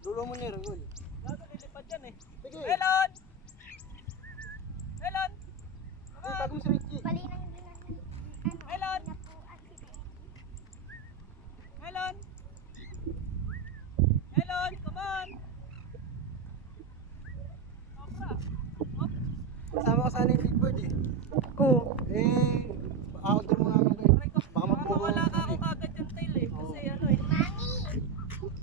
Dulo mo na yung gol. Lilipad yan eh. Sige. Melon! Melon! Tag mo si Richie. Melon! Melon! Melon! Come on! Sobra! Kasama ko sana yung big bird eh. Oo. Outdoor mo namin kayo. Aray ko, Baka mapuko. wala ka ako kagad yung tail eh. Kasi ano eh.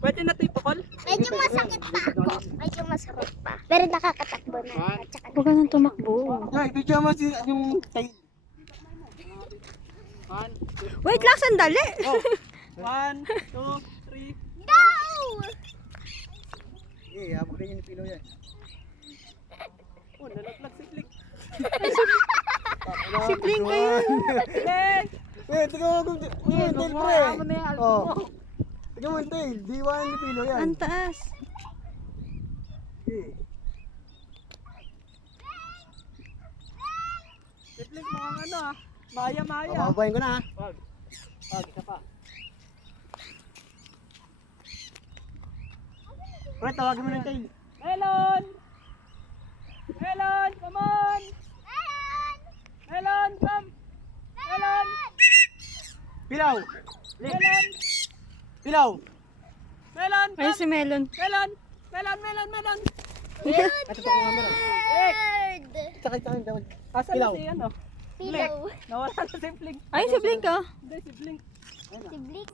Pwede na ito ipakol? Medyo masakit pa ako. Medyo masakit pa. Pero nakakatakbo na. At saka Huwag ka nang tumakbo. Yeah, ito siya mas yung tail. Wait lang, sandali. 1, 2, 3. go! Eh, habang rin yung pilo yan. Oh, nalaglag si Flick. Sibling kayo. Flick! Eh, tingnan mo kung yung tail pre. Amo na yung albo Oh. mo. Tingnan mo yung tail. Di1 yung pilo yan. Ang taas. Eh. Si Flick mukhang ano ah. Maya-maya. Papabayin ko na ha. Wag, isa pa. Pre, tawagin mo na yung tail. Melon! Melon, come on! Melon, come! Melon! Pilaw. Melon! Pilaw. Melon, Ayun come! si Melon. Melon! Melon, melon, melon! Ito pa ang camera. Flick! Bird. Tsaka ito. Asan Pilaw. na si ano? Pillow. Nawala na si Flick. Ay, sibling ka. Hindi, si Blink. Si Blake.